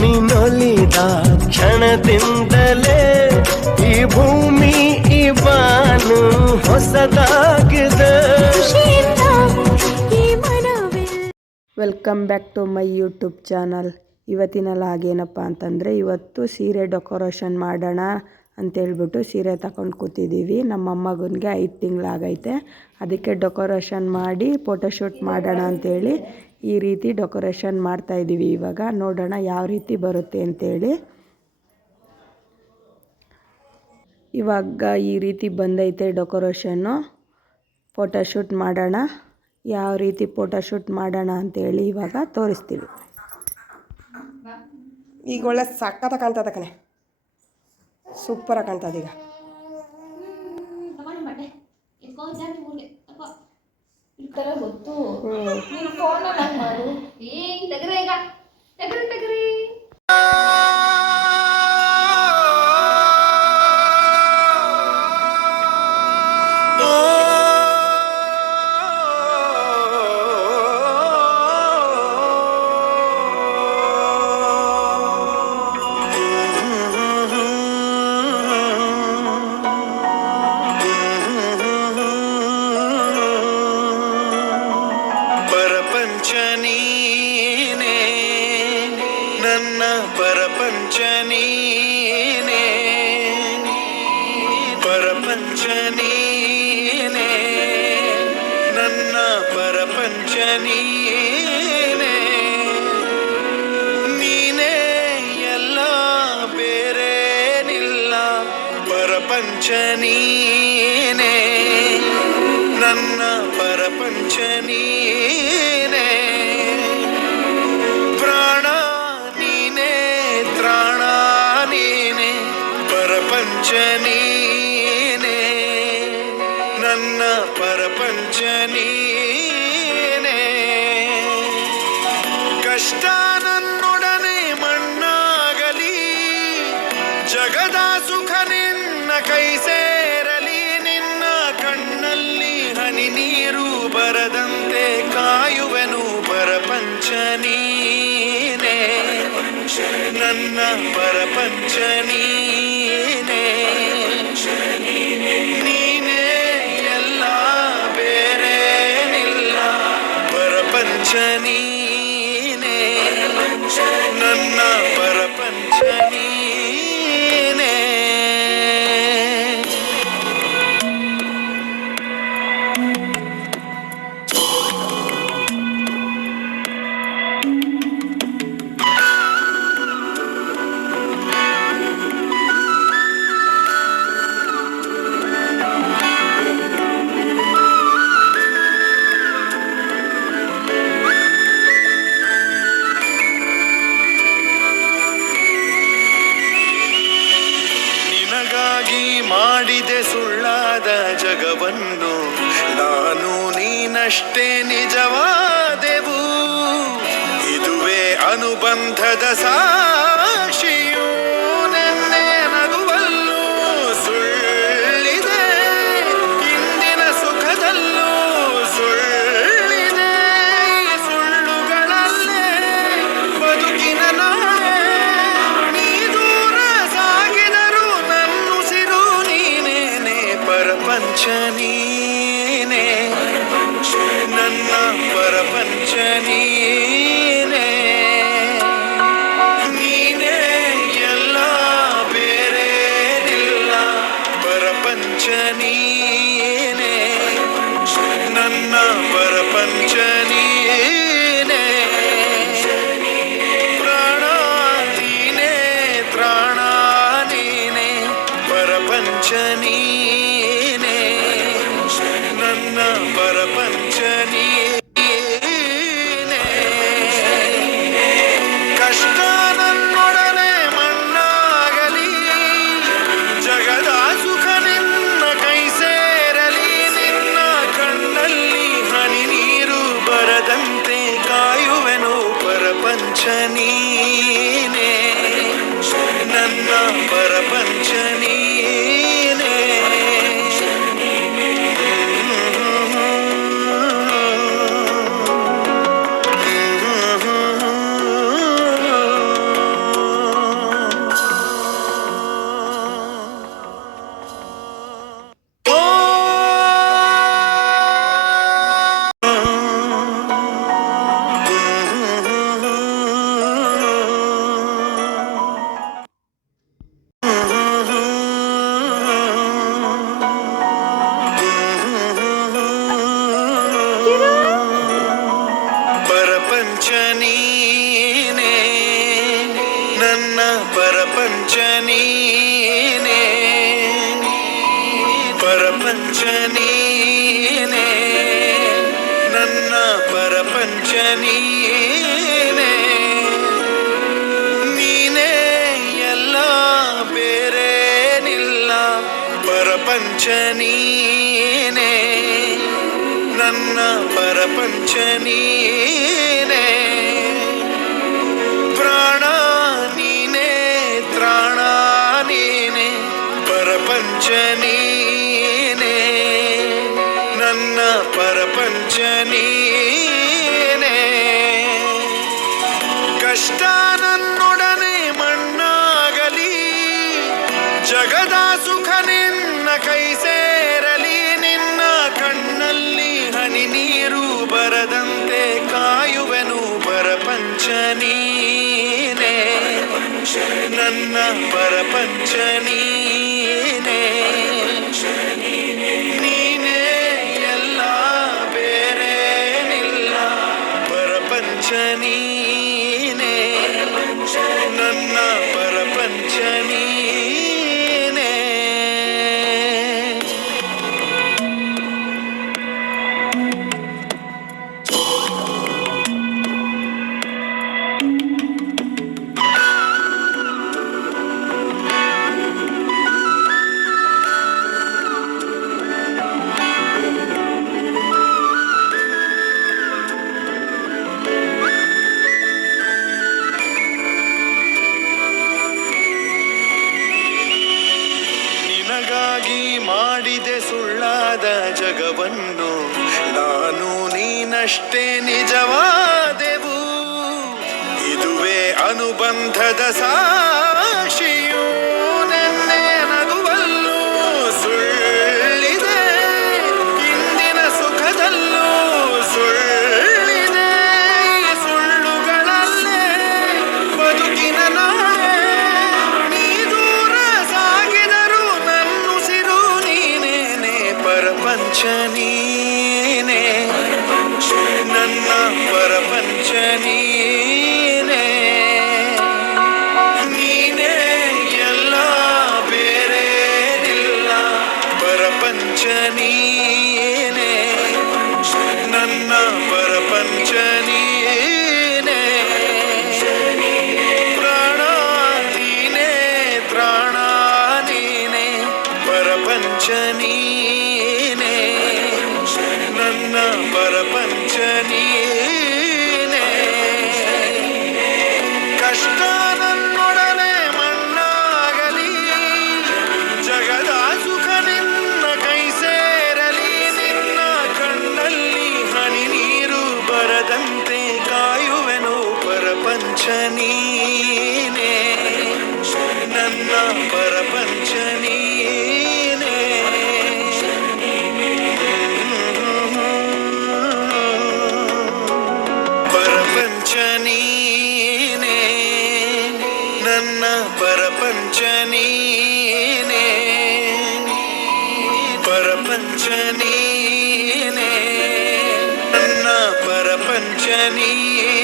ನೀನೊಲಿದ ಕ್ಷಣದಿಂದಲೇ ಈ ಭೂಮಿ ಈ ಬಾನು ಹೊಸದಾಗಿದೆ. Welcome back to my YouTube channel. ಇವತ್ತಿನಲ್ಲಿ ಹಾಗೇನಪ್ಪ ಅಂತಂದರೆ, ಇವತ್ತು ಸೀರೆ ಡೆಕೋರೇಷನ್ ಮಾಡೋಣ ಅಂತೇಳ್ಬಿಟ್ಟು ಸೀರೆ ತಗೊಂಡು ಕೂತಿದ್ದೀವಿ. ನಮ್ಮ ಮೊಮ್ಮಗನಿಗೆ 5 ತಿಂಗಳಾಗೈತೆ. ಅದಕ್ಕೆ ಡೆಕೋರೇಷನ್ ಮಾಡಿ ಫೋಟೋಶೂಟ್ ಮಾಡೋಣ ಅಂಥೇಳಿ ಈ ರೀತಿ ಡೆಕೋರೇಷನ್ ಮಾಡ್ತಾಯಿದ್ದೀವಿ. ಇವಾಗ ನೋಡೋಣ ಯಾವ ರೀತಿ ಬರುತ್ತೆ ಅಂತೇಳಿ. ಇವಾಗ ಈ ರೀತಿ ಬಂದೈತೆ ಡೆಕೋರೇಷನ್ನು. ಫೋಟೋಶೂಟ್ ಮಾಡೋಣ, ಯಾವ ರೀತಿ ಫೋಟೋಶೂಟ್ ಮಾಡೋಣ ಅಂತೇಳಿ ಇವಾಗ ತೋರಿಸ್ತೀವಿ. ಈಗ ಒಳ್ಳೆ ಸಕ್ಕತ್ತ ಕಾಣ್ತದೆ ಕಣೆ, ಸೂಪರಾಗಿ ಕಾಣ್ತದೆ ಈಗ. ನನ್ನ ಪರಪಂಚ ನೀನೇ, ಪರಪಂಚ ನೀನೇ, ನನ್ನ ಪರಪಂಚ ನೀನೇ, ನೀನೇ ಎಲ್ಲ ಬೇರೇನಿಲ್ಲ. ಪರಪಂಚ ನೀನೇ, ನನ್ನ ಪರಪಂಚ ನೀನೇ, ಪ್ರಾಣ ನೀನೇ, ತ್ರಾಣ ನೀನೇ, ಪರಪಂಚ ನೀನೇ, ನನ್ನ ಪರಪಂಚ ನೀನೇ. ಕಷ್ಟ ನನ್ನೊಡನೆ ಮಣ್ಣಾಗಲಿ, ಜಗದ ಸುಖ ನಿನ್ನ ಕೈ ಸೇರಲಿ, ನಿನ್ನ ಕಣ್ಣಲ್ಲಿ ಹನಿ ನೀರು ಬರದಂತೆ ಕಾಯುವೆನು. ಪರಪಂಚ ನೀನೇ, ನನ್ನ ಪರಪಂಚ ನೀನೇ, ನೀನೇ ಎಲ್ಲ ಬೇರೇನಿಲ್ಲ. ಪರಪಂಚ ನೀನೇ, ನನ್ನ ಪರಪಂಚ ನೀನೇ. ನಿನಗಾಗಿ ಮಾಡಿದೆ ಸುಳ್ಳಾದ ಜಗವನ್ನು, ನಾನು ನೀನಷ್ಟೇ ನಿಜವಾದೆವು. ಇದುವೇ ಅನುಬಂಧದ ಸಾಕ್ಷಿಯು, ನೆನ್ನೆ ನಗುವಲ್ಲೂ ಸುಳ್ಳಿದೆ, ಇಂದಿನ ಸುಖದಲ್ಲೂ ಸುಳ್ಳಿದೆ. ಈ ಸುಳ್ಳುಗಳಲ್ಲೇ ಬದುಕಿನ ನಾಳೆ, ನೀ ದೂರ ಸಾಗಿದರು ನನ್ನುಸಿರು ನೀನೇನೆ. ಪರಪಂಚ ನೀನೇ, ನನ್ನ ಪರಪಂಚ ನೀನೇ, ನೀನೇ ಎಲ್ಲ ಬೇರೇನಿಲ್ಲ. ಪರಪಂಚ ನೀನೇ, ನನ್ನ ಪರಪಂಚ ನೀನೇ, ಪ್ರಾಣ ನೀನೇ, ತ್ರಾಣ ನೀನೇ, ಪರಪಂಚ ನೀನೇ, ನನ್ನ ಪರಪಂಚ ನೀನೇ. ಕಷ್ಟ ನನ್ನೊಡನೆ ಮಣ್ಣಾಗಲಿ, ಜಗದ ಸುಖ ನಿನ್ನ ಕೈ ಸೇರಲಿ, ನಿನ್ನ ಕಣ್ಣಲ್ಲಿ ಹನಿ ನೀರು ಬರದಂತೆ ಕಾಯುವೆನು. ಪರಪಂಚ ನೀನೇ, ನನ್ನ ಪರಪಂಚ ನೀನೇ. ಪರಪಂಚ ನೀನೇ ಪರಪಂಚ ನೀನೇ ನನ್ನ ಪರಪಂಚ ನೀನೇ ನೀನೇ ಎಲ್ಲ ಬೇರೇನಿಲ್ಲ ಪರಪಂಚ ನೀನೇ ನನ್ನ ಪರಪಂಚ ನೀನೇ ಪ್ರಾಣ ನೀನೇ ತ್ರಾಣ ನೀನೇ ಪರಪಂಚ ನೀನೇ ನನ್ನ ಪರಪಂಚ ನೀನೇ ಕಷ್ಟ ನನ್ನೊಡನೆ ಮಣ್ಣಾಗಲಿ ಜಗದ ಸುಖ ನಿನ್ನ ಕೈ ಸೇರಲಿ ನಿನ್ನ ಕಣ್ಣಲ್ಲಿ ಹನಿ ನೀರು ಬರದಂತೆ ಕಾಯುವೆನು ಪರಪಂಚ ನೀನೇ ನನ್ನ ಪರಪಂಚ ನೀನೇ ನೀನೇ ಎಲ್ಲ ಬೇರೇನಿಲ್ಲ ಪರಪಂಚ ನೀನೇ ನನ್ನ ಪರಪಂಚ ನೀನೇ ನಿನಗಾಗಿ ಮಾಡಿದೆ ಸುಳ್ಳಾದ ಜಗವನ್ನು ನಾನು ನೀನಷ್ಟೇ ನಿಜವಾದೆವು ಇದುವೇ ಅನುಬಂಧದ ಸಾಕ್ಷಿಯು ನೆನ್ನೆ ನಗುವಲ್ಲೂ ಸುಳ್ಳಿದೆ ಇಂದಿನ ಸುಖದಲ್ಲೂ ಸುಳ್ಳಿದೆ ಈ ಸುಳ್ಳುಗಳಲ್ಲೇ ಬದುಕಿನ ನಾಳೆ ನೀ ದೂರ ಸಾಗಿದರು ನನ್ನುಸಿರು ನೀನೇನೆ ಪರಪಂಚ ನೀನೇ ನನ್ನ ಪರಪಂಚ ನೀನೇ ನೀನೇ ಎಲ್ಲ ಬೇರೇನಿಲ್ಲ ಪರಪಂಚ ನೀನೇ ನನ್ನ ಪರಪಂಚ ನೀನೇ ಪ್ರಾಣ ನೀನೇ ತ್ರಾಣ ನೀನೇ ಪರಪಂಚ ನೀನೇ ನನ್ನ ಪರಪಂಚ ನೀನೇ ಕಷ್ಟ ನನ್ನೊಡನೆ ಮಣ್ಣಾಗಲಿ ಜಗದ ಸುಖ ನಿನ್ನ ಕೈ ಸೇರಲಿ ನಿನ್ನ ಕಣ್ಣಲ್ಲಿ ಹನಿ ನೀರು ಬರದಂತೆ ಕಾಯುವೆನು ಪರಪಂಚ ನೀನೇ ನನ್ನ ಪರಪಂಚ ನೀನೇ ಪರಪಂಚ ನೀನೇ ನನ್ನ ಪರಪಂಚ ನೀನೇ ಪರಪಂಚ ನೀನೇ ನನ್ನ ಪರಪಂಚ ನೀನೇ